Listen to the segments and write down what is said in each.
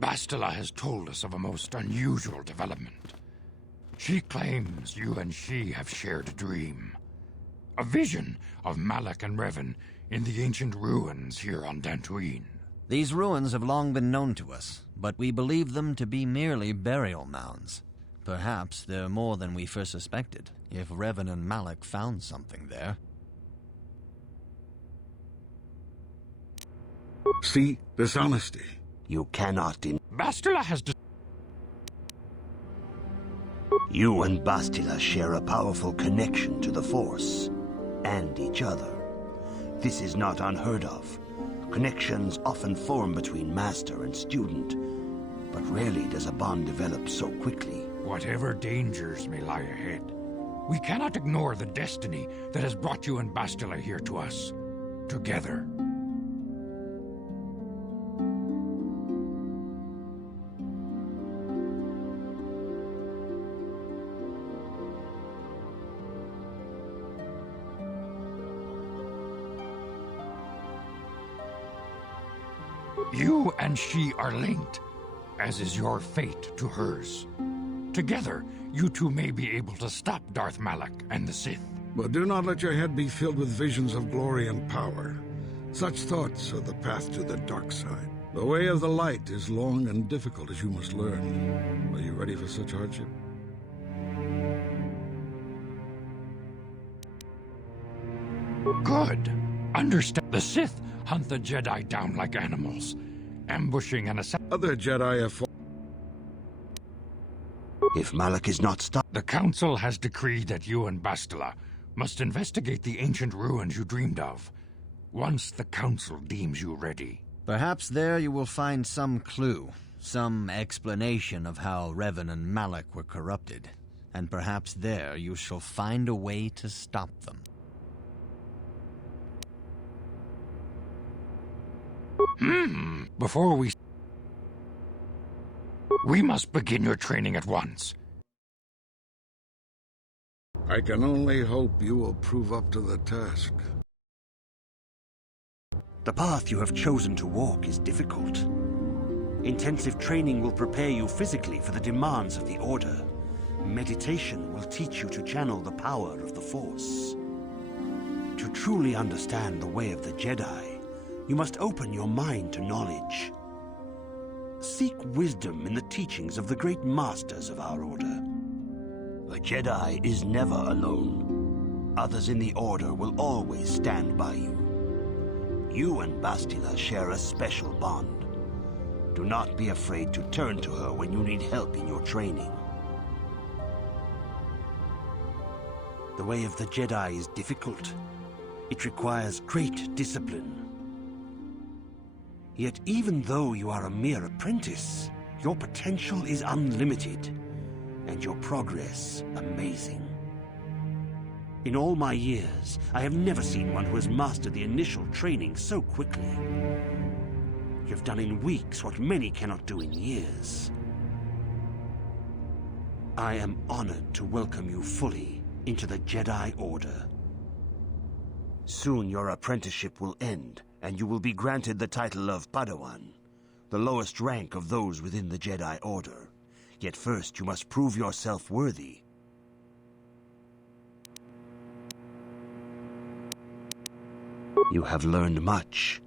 Bastila has told us of a most unusual development. She claims you and she have shared a dream. A vision of Malak and Revan in the ancient ruins here on Dantooine. These ruins have long been known to us, but we believe them to be merely burial mounds. Perhaps they're more than we first suspected, if Revan and Malak found something there. See? Dishonesty. You cannot Bastila has You and Bastila share a powerful connection to the Force, and each other. This is not unheard of. Connections often form between master and student, but rarely does a bond develop so quickly. Whatever dangers may lie ahead, we cannot ignore the destiny that has brought you and Bastila here to us, together. You and she are linked, as is your fate to hers. Together, you two may be able to stop Darth Malak and the Sith. But do not let your head be filled with visions of glory and power. Such thoughts are the path to the dark side. The way of the light is long and difficult, as you must learn. Are you ready for such hardship? Good. Understand. The Sith hunt the Jedi down like animals, ambushing and assassinating. Other Jedi have fought. If Malak is not stopped... The Council has decreed that you and Bastila must investigate the ancient ruins you dreamed of, once the Council deems you ready. Perhaps there you will find some clue, some explanation of how Revan and Malak were corrupted, and perhaps there you shall find a way to stop them. Before we must begin your training at once. I can only hope you will prove up to the task. The path you have chosen to walk is difficult. Intensive training will prepare you physically for the demands of the Order. Meditation will teach you to channel the power of the Force. To truly understand the way of the Jedi, you must open your mind to knowledge. Seek wisdom in the teachings of the great masters of our Order. The Jedi is never alone. Others in the Order will always stand by you. You and Bastila share a special bond. Do not be afraid to turn to her when you need help in your training. The way of the Jedi is difficult. It requires great discipline. Yet even though you are a mere apprentice, your potential is unlimited, and your progress amazing. In all my years, I have never seen one who has mastered the initial training so quickly. You've done in weeks what many cannot do in years. I am honored to welcome you fully into the Jedi Order. Soon your apprenticeship will end, and you will be granted the title of Padawan, the lowest rank of those within the Jedi Order. Yet first you must prove yourself worthy. You have learned much,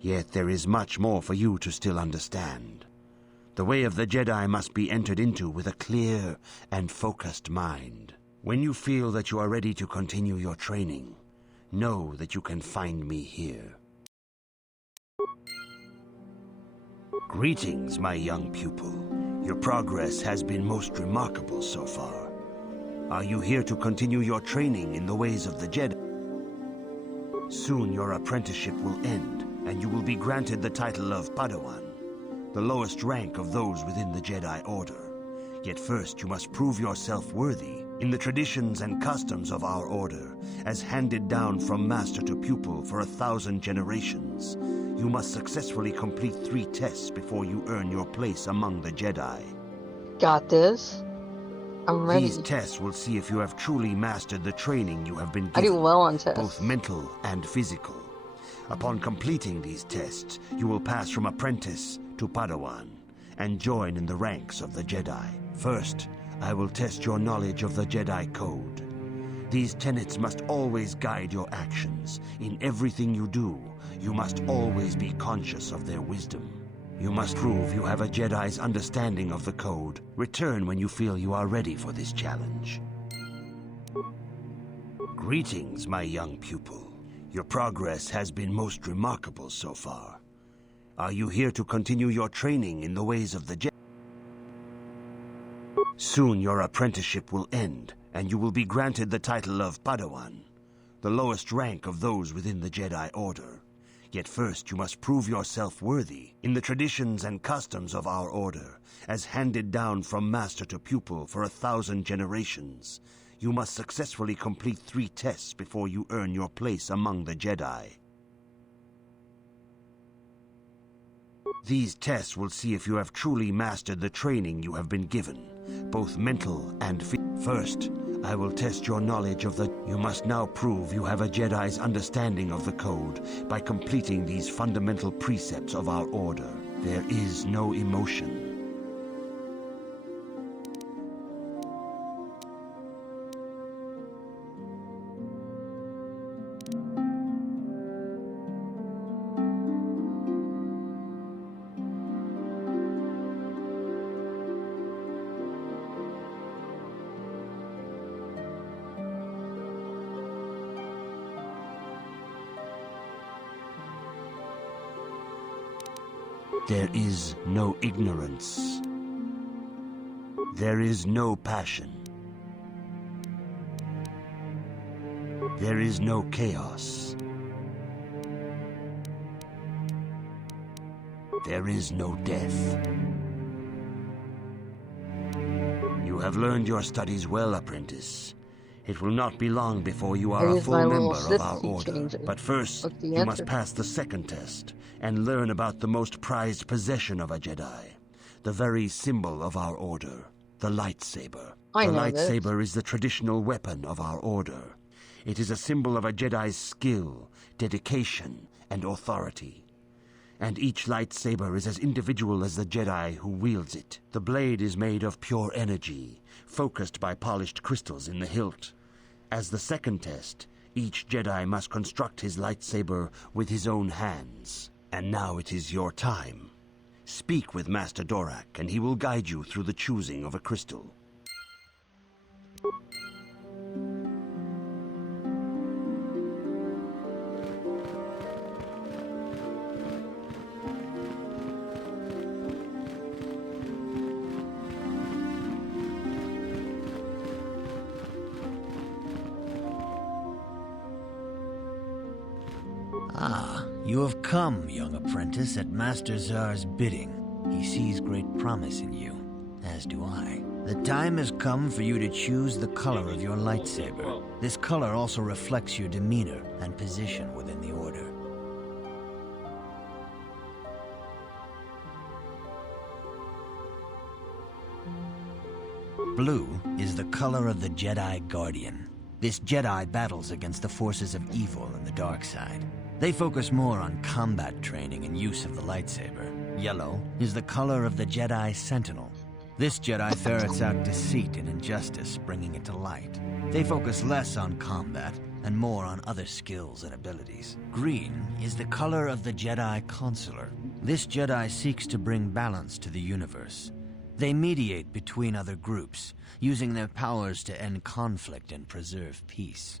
yet there is much more for you to still understand. The way of the Jedi must be entered into with a clear and focused mind. When you feel that you are ready to continue your training, know that you can find me here. Greetings, my young pupil. Your progress has been most remarkable so far. Are you here to continue your training in the ways of the Jedi? Soon your apprenticeship will end, and you will be granted the title of Padawan, the lowest rank of those within the Jedi Order. Yet first you must prove yourself worthy in the traditions and customs of our order, as handed down from master to pupil for 1,000 generations. You must successfully complete 3 tests before you earn your place among the Jedi. Got this. I'm ready. These tests will see if you have truly mastered the training you have been I given, do well on tests. both mental and physical. Upon completing these tests, you will pass from apprentice to Padawan and join in the ranks of the Jedi. First, I will test your knowledge of the Jedi Code. These tenets must always guide your actions. In everything you do, you must always be conscious of their wisdom. You must prove you have a Jedi's understanding of the Code. Return when you feel you are ready for this challenge. Greetings, my young pupil. Your progress has been most remarkable so far. Are you here to continue your training in the ways of the Jedi? Soon your apprenticeship will end, and you will be granted the title of Padawan, the lowest rank of those within the Jedi Order. Yet first you must prove yourself worthy in the traditions and customs of our order, as handed down from master to pupil for 1,000 generations. You must successfully complete 3 tests before you earn your place among the Jedi. These tests will see if you have truly mastered the training you have been given, both mental and physical. First, I will test your knowledge of the... You must now prove you have a Jedi's understanding of the Code by completing these fundamental precepts of our order. There is no emotion. There is no ignorance. There is no passion. There is no chaos. There is no death. You have learned your studies well, apprentice. It will not be long before you are a full member of our order. But first, you must pass the second test and learn about the most prized possession of a Jedi, the very symbol of our order, the lightsaber. The lightsaber is the traditional weapon of our order. It is a symbol of a Jedi's skill, dedication, and authority. And each lightsaber is as individual as the Jedi who wields it. The blade is made of pure energy, focused by polished crystals in the hilt. As the second test, each Jedi must construct his lightsaber with his own hands. And now it is your time. Speak with Master Dorak, and he will guide you through the choosing of a crystal. Ah, you have come, young apprentice, at Master Zar's bidding. He sees great promise in you, as do I. The time has come for you to choose the color of your lightsaber. This color also reflects your demeanor and position within the Order. Blue is the color of the Jedi Guardian. This Jedi battles against the forces of evil and the dark side. They focus more on combat training and use of the lightsaber. Yellow is the color of the Jedi Sentinel. This Jedi ferrets out deceit and injustice, bringing it to light. They focus less on combat and more on other skills and abilities. Green is the color of the Jedi Consular. This Jedi seeks to bring balance to the universe. They mediate between other groups, using their powers to end conflict and preserve peace.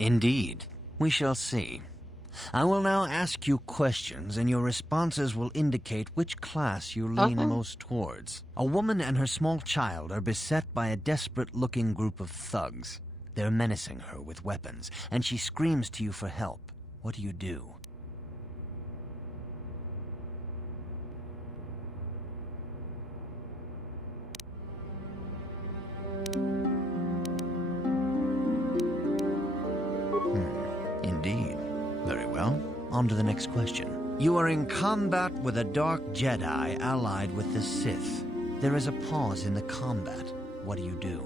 Indeed. We shall see. I will now ask you questions, and your responses will indicate which class you lean most towards. A woman and her small child are beset by a desperate-looking group of thugs. They're menacing her with weapons, and she screams to you for help. What do you do? On to the next question. You are in combat with a dark Jedi allied with the Sith. There is a pause in the combat. What do you do?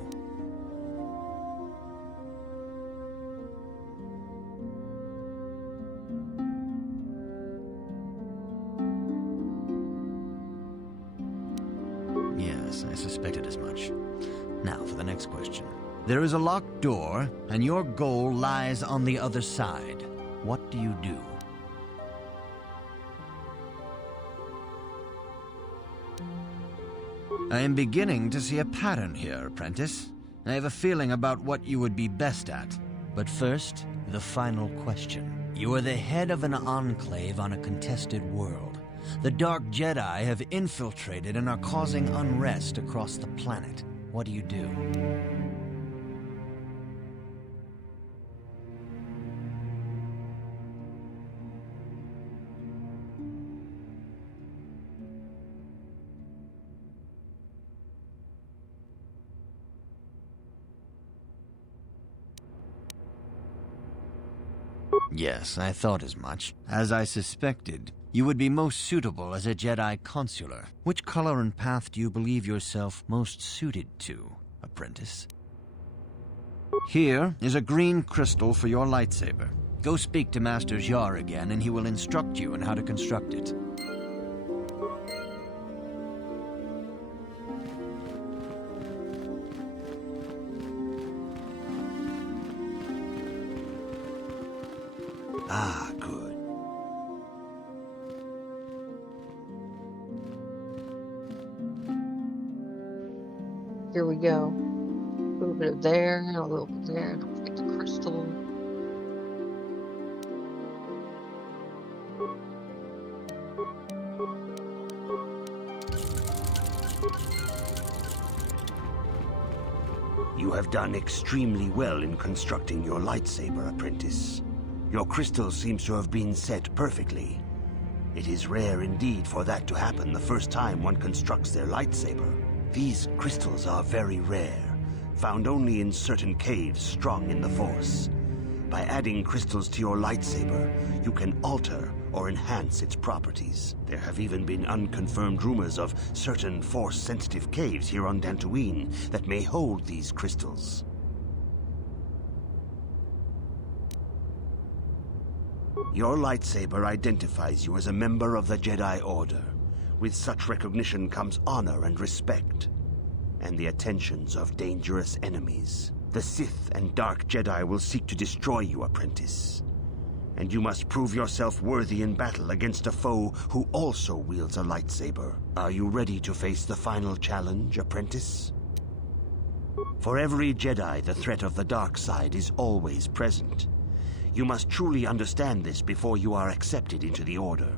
Yes, I suspected as much. Now for the next question. There is a locked door, and your goal lies on the other side. What do you do? I am beginning to see a pattern here, apprentice. I have a feeling about what you would be best at. But first, the final question. You are the head of an enclave on a contested world. The Dark Jedi have infiltrated and are causing unrest across the planet. What do you do? Yes, I thought as much. As I suspected, you would be most suitable as a Jedi consular. Which color and path do you believe yourself most suited to, apprentice? Here is a green crystal for your lightsaber. Go speak to Master Jar again, and he will instruct you on how to construct it. Ah, good. Here we go. A little bit of there, a little bit there. Don't forget the crystal. You have done extremely well in constructing your lightsaber, apprentice. Your crystal seems to have been set perfectly. It is rare indeed for that to happen the first time one constructs their lightsaber. These crystals are very rare, found only in certain caves strong in the Force. By adding crystals to your lightsaber, you can alter or enhance its properties. There have even been unconfirmed rumors of certain Force-sensitive caves here on Dantooine that may hold these crystals. Your lightsaber identifies you as a member of the Jedi Order. With such recognition comes honor and respect, and the attentions of dangerous enemies. The Sith and Dark Jedi will seek to destroy you, apprentice. And you must prove yourself worthy in battle against a foe who also wields a lightsaber. Are you ready to face the final challenge, apprentice? For every Jedi, the threat of the dark side is always present. You must truly understand this before you are accepted into the Order.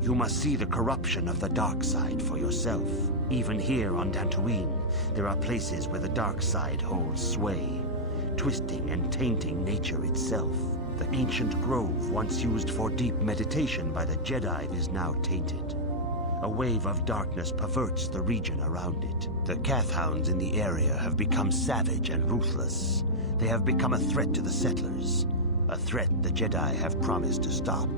You must see the corruption of the dark side for yourself. Even here on Dantooine, there are places where the dark side holds sway, twisting and tainting nature itself. The ancient grove, once used for deep meditation by the Jedi, is now tainted. A wave of darkness perverts the region around it. The Kathhounds in the area have become savage and ruthless. They have become a threat to the settlers. A threat the Jedi have promised to stop.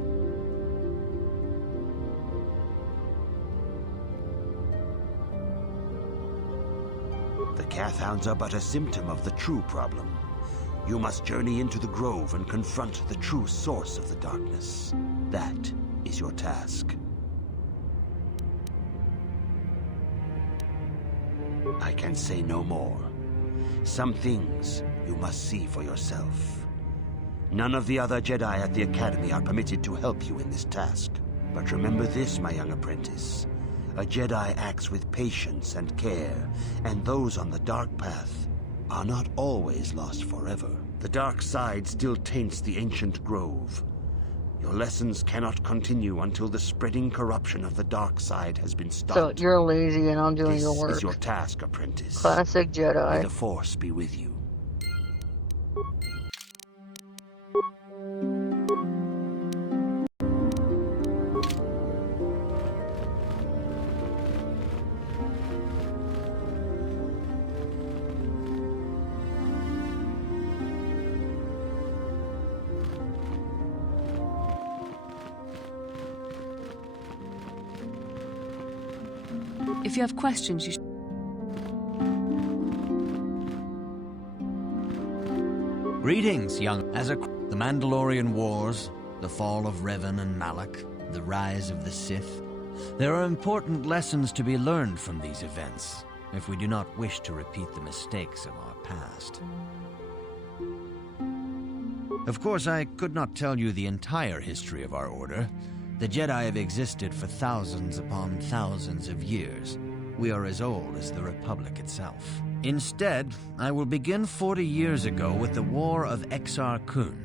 The Kathhounds are but a symptom of the true problem. You must journey into the grove and confront the true source of the darkness. That is your task. I can say no more. Some things you must see for yourself. None of the other Jedi at the Academy are permitted to help you in this task. But remember this, my young apprentice. A Jedi acts with patience and care, and those on the dark path are not always lost forever. The dark side still taints the ancient grove. Your lessons cannot continue until the spreading corruption of the dark side has been stopped. So you're lazy and I'm doing your work. This is your task, apprentice. Classic May Jedi. the Force be with you. If you have questions, you should... Greetings, young... The Mandalorian Wars, the fall of Revan and Malak, the rise of the Sith. There are important lessons to be learned from these events, if we do not wish to repeat the mistakes of our past. Of course, I could not tell you the entire history of our order. The Jedi have existed for thousands upon thousands of years. We are as old as the Republic itself. Instead, I will begin 40 years ago with the War of Exar Kun.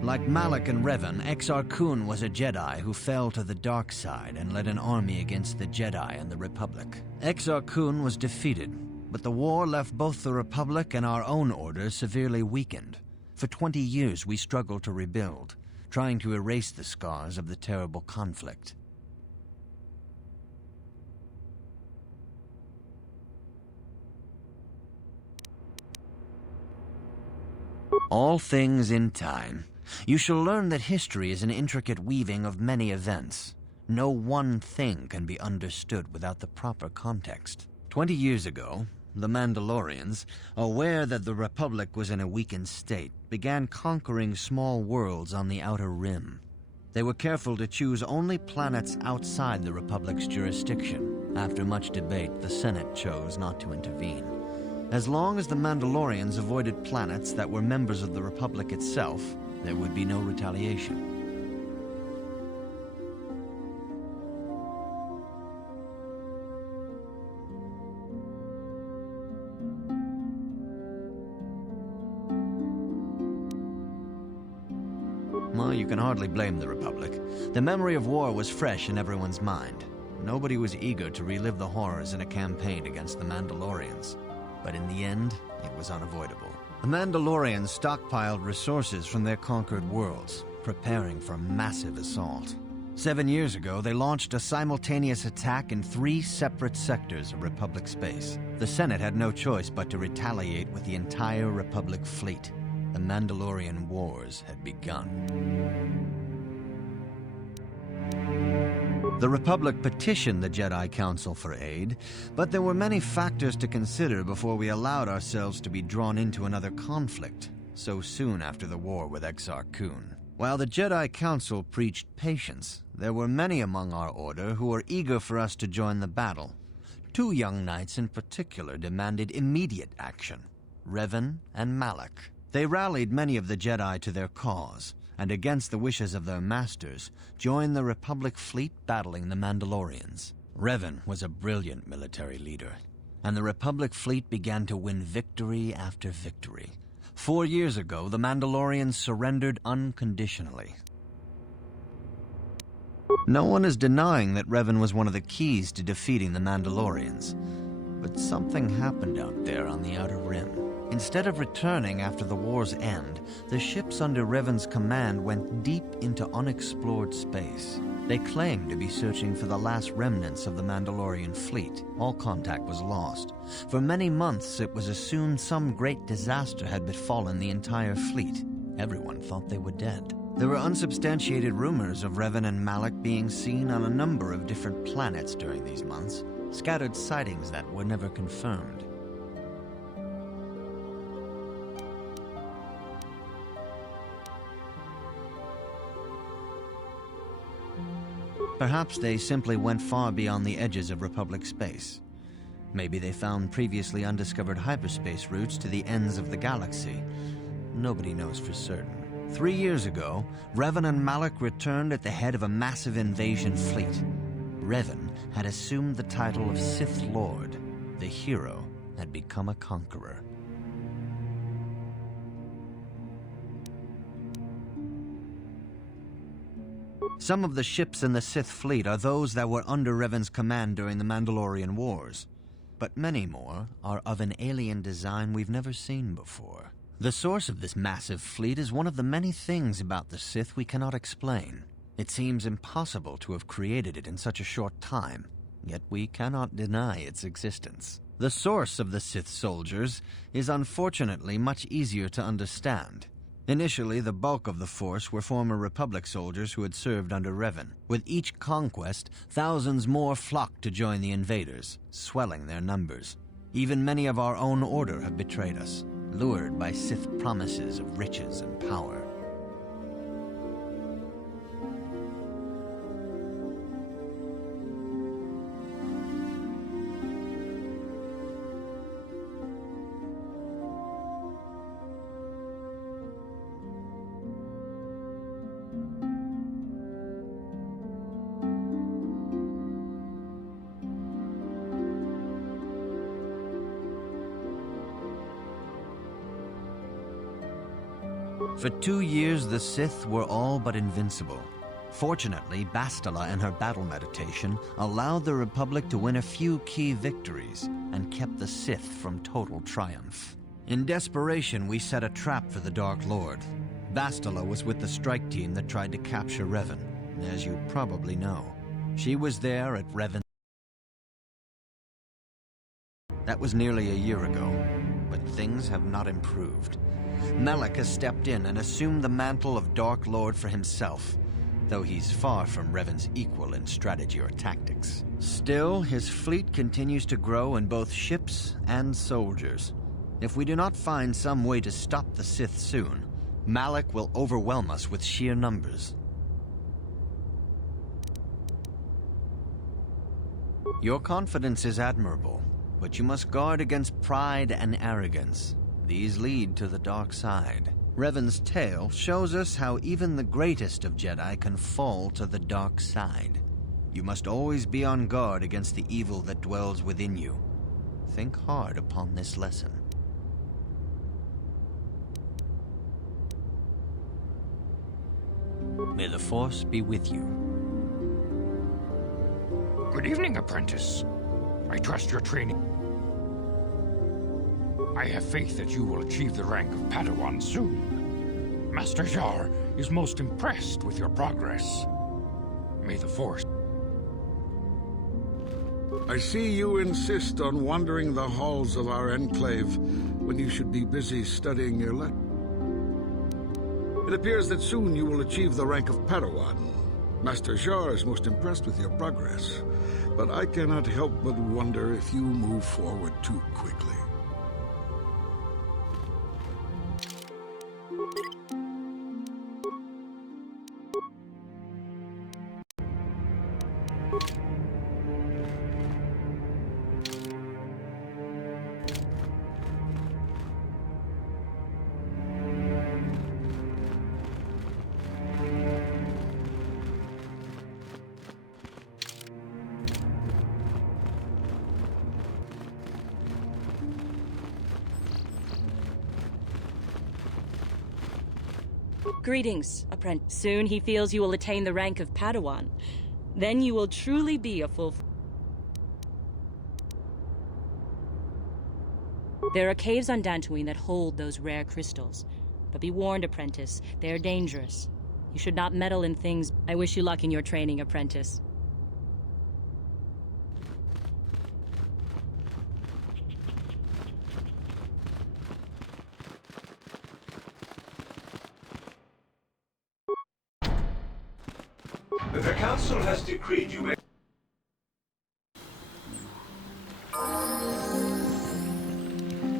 Like Malak and Revan, Exar Kun was a Jedi who fell to the dark side and led an army against the Jedi and the Republic. Exar Kun was defeated, but the war left both the Republic and our own order severely weakened. For 20 years we struggled to rebuild, trying to erase the scars of the terrible conflict. All things in time. You shall learn that history is an intricate weaving of many events. No one thing can be understood without the proper context. 20 years ago, the Mandalorians, aware that the Republic was in a weakened state, began conquering small worlds on the Outer Rim. They were careful to choose only planets outside the Republic's jurisdiction. After much debate, the Senate chose not to intervene. As long as the Mandalorians avoided planets that were members of the Republic itself, there would be no retaliation. Well, you can hardly blame the Republic. The memory of war was fresh in everyone's mind. Nobody was eager to relive the horrors in a campaign against the Mandalorians. But in the end, it was unavoidable. The Mandalorians stockpiled resources from their conquered worlds, preparing for a massive assault. 7 years ago, they launched a simultaneous attack in 3 separate sectors of Republic space. The Senate had no choice but to retaliate with the entire Republic fleet. The Mandalorian Wars had begun. The Republic petitioned the Jedi Council for aid, but there were many factors to consider before we allowed ourselves to be drawn into another conflict, so soon after the war with Exar Kun. While the Jedi Council preached patience, there were many among our order who were eager for us to join the battle. 2 young knights in particular demanded immediate action, Revan and Malak. They rallied many of the Jedi to their cause, and against the wishes of their masters, joined the Republic fleet battling the Mandalorians. Revan was a brilliant military leader, and the Republic fleet began to win victory after victory. 4 years ago, the Mandalorians surrendered unconditionally. No one is denying that Revan was one of the keys to defeating the Mandalorians, but something happened out there on the Outer Rim. Instead of returning after the war's end, the ships under Revan's command went deep into unexplored space. They claimed to be searching for the last remnants of the Mandalorian fleet. All contact was lost. For many months, it was assumed some great disaster had befallen the entire fleet. Everyone thought they were dead. There were unsubstantiated rumors of Revan and Malak being seen on a number of different planets during these months, scattered sightings that were never confirmed. Perhaps they simply went far beyond the edges of Republic space. Maybe they found previously undiscovered hyperspace routes to the ends of the galaxy. Nobody knows for certain. 3 years ago, Revan and Malak returned at the head of a massive invasion fleet. Revan had assumed the title of Sith Lord. The hero had become a conqueror. Some of the ships in the Sith fleet are those that were under Revan's command during the Mandalorian Wars, but many more are of an alien design we've never seen before. The source of this massive fleet is one of the many things about the Sith we cannot explain. It seems impossible to have created it in such a short time, yet we cannot deny its existence. The source of the Sith soldiers is unfortunately much easier to understand. Initially, the bulk of the force were former Republic soldiers who had served under Revan. With each conquest, thousands more flocked to join the invaders, swelling their numbers. Even many of our own order have betrayed us, lured by Sith promises of riches and power. For 2 years, the Sith were all but invincible. Fortunately, Bastila and her battle meditation allowed the Republic to win a few key victories and kept the Sith from total triumph. In desperation, we set a trap for the Dark Lord. Bastila was with the strike team that tried to capture Revan, as you probably know. She was there at Revan. That was nearly a year ago, but things have not improved. Malak has stepped in and assumed the mantle of Dark Lord for himself, though he's far from Revan's equal in strategy or tactics. Still, his fleet continues to grow in both ships and soldiers. If we do not find some way to stop the Sith soon, Malak will overwhelm us with sheer numbers. Your confidence is admirable, but you must guard against pride and arrogance. These lead to the dark side. Revan's tale shows us how even the greatest of Jedi can fall to the dark side. You must always be on guard against the evil that dwells within you. Think hard upon this lesson. May the Force be with you. Good evening, apprentice. I trust your training. I have faith that you will achieve the rank of Padawan soon. Master Jar is most impressed with your progress. May the Force... I see you insist on wandering the halls of our enclave when you should be busy studying your lesson. It appears that soon you will achieve the rank of Padawan. Master Jar is most impressed with your progress, but I cannot help but wonder if you move forward too quickly. Greetings, apprentice. Soon he feels you will attain the rank of Padawan. Then you will truly be a full... There are caves on Dantooine that hold those rare crystals. But be warned, apprentice, they are dangerous. You should not meddle in things. I wish you luck in your training, apprentice. The Council has decreed you may...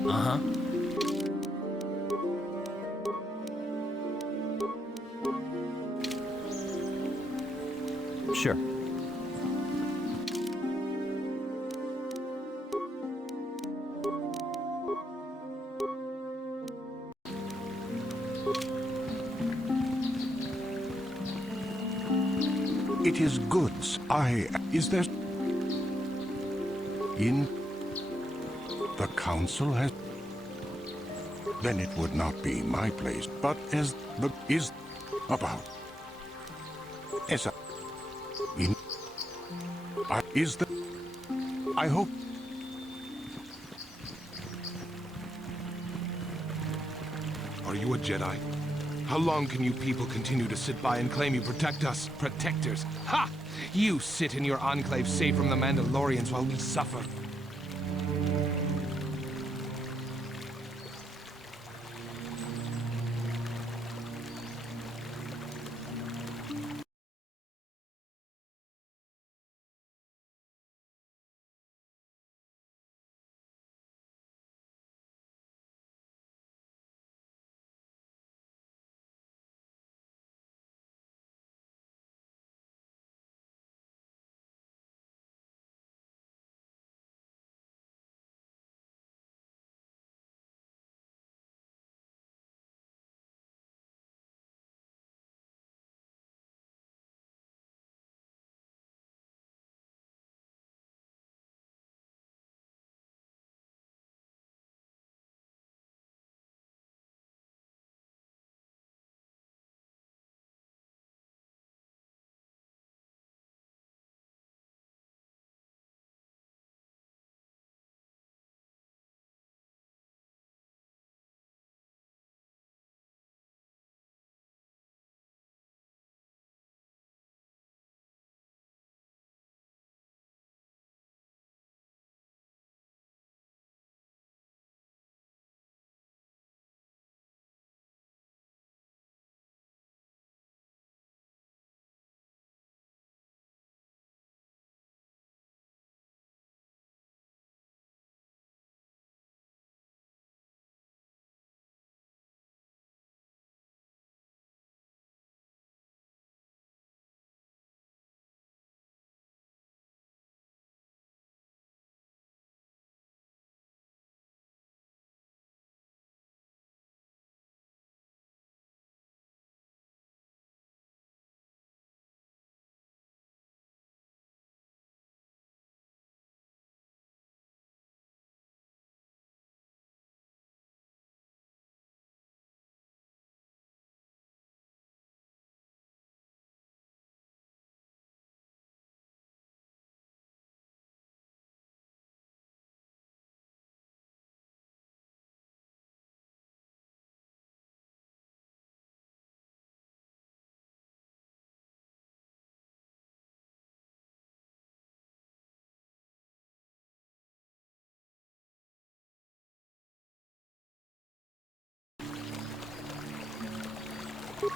Uh-huh. Sure. It is goods. Is there... In... The Council has... Then it would not be my place, but as the... Is... About... As a... In... Is the... I hope... Are you a Jedi? How long can you people continue to sit by and claim you protect us? Protectors? Ha! You sit in your enclave safe from the Mandalorians while we suffer.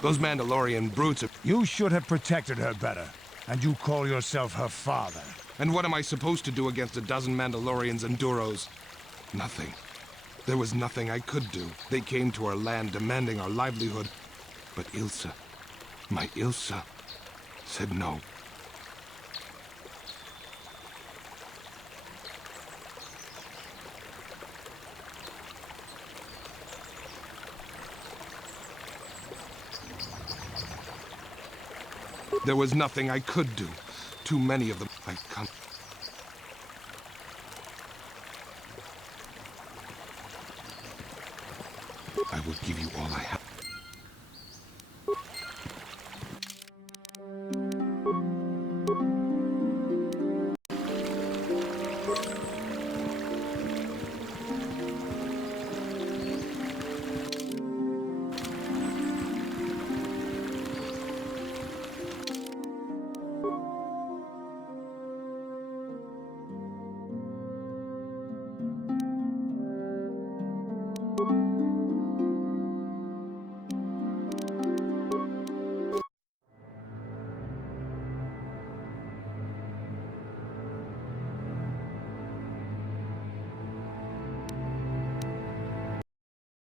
Those Mandalorian brutes are... You should have protected her better. And you call yourself her father. And what am I supposed to do against a dozen Mandalorians and Duros? Nothing. There was nothing I could do. They came to our land demanding our livelihood. But Ilsa, my Ilsa, said no. There was nothing I could do. Too many of them. I can't. I will give you all I have.